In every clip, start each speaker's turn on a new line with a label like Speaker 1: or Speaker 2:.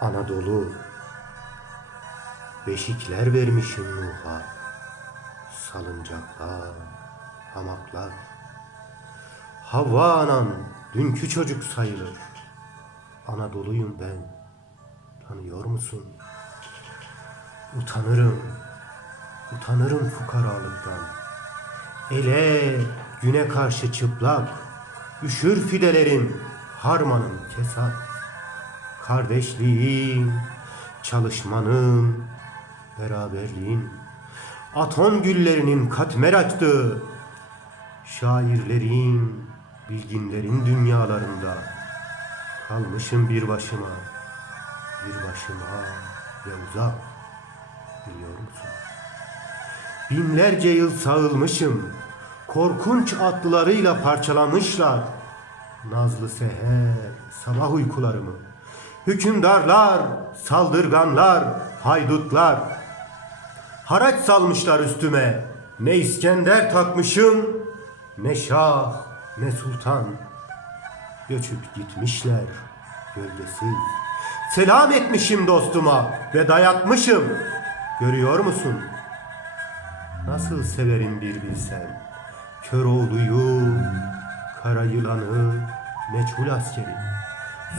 Speaker 1: Anadolu. Beşikler vermişim Nuh'a Salıncaklar, hamaklar. Havva anan dünkü çocuk sayılır. Anadolu'yum ben. Tanıyor musun? Utanırım. Utanırım fukaralıktan. Ele güne karşı çıplak Üşür fidelerim harmanım kesat Kardeşliğin, çalışmanın, beraberliğin Atom güllerinin katmer açtığı Şairlerin, bilginlerin dünyalarında Kalmışım bir başıma, bir başıma ve uzak Biliyor musun? Binlerce yıl sağılmışım. Korkunç atlılarıyla parçalamışlar. Nazlı seher, sabah uykularımı. Hükümdarlar, saldırganlar, haydutlar. Haraç salmışlar üstüme. Ne İskender takmışım, ne şah, ne sultan. Göçüp gitmişler gölgesiz. Selam etmişim dostuma ve dayatmışım. Görüyor musun? Nasıl severim bir bilsen. Köroğlu'yu, kara yılanı, meçhul askeri.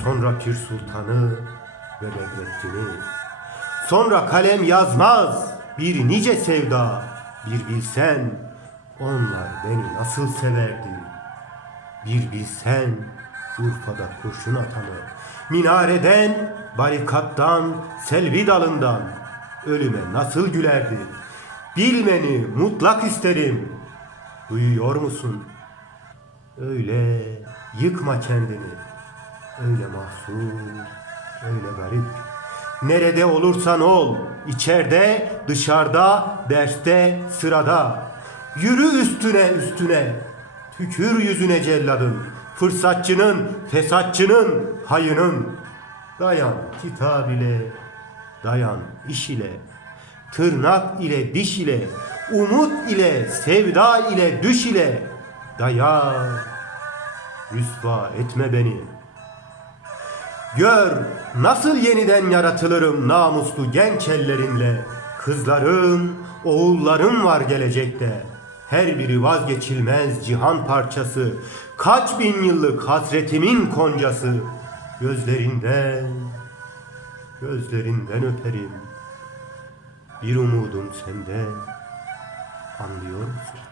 Speaker 1: Sonra Pir Sultan'ı ve Bedrettin'i. Sonra kalem yazmaz bir nice sevda. Bir bilsen onlar beni nasıl severdi. Bir bilsen Urfa'da kurşun atanı, minareden, barikattan, selvi dalından ölüme nasıl gülerdi. Bilmeni mutlak isterim. Duyuyor musun? Öyle yıkma kendini. Öyle mahzun, öyle garip. Nerede olursan ol, içeride, dışarıda, derste, sırada. Yürü üstüne üstüne, tükür yüzüne celladın, fırsatçının, fesatçının, hayının. Dayan kitap ile, dayan iş ile, tırnak ile, diş ile, umut ile, sevda ile, düş ile. Dayan, rüsva etme beni.'' Gör nasıl yeniden yaratılırım namuslu genç ellerimle. Kızlarım, oğullarım var gelecekte. Her biri vazgeçilmez cihan parçası. Kaç bin yıllık hasretimin koncası. Gözlerinden, gözlerinden öperim. Bir umudum sende. Anlıyor musun?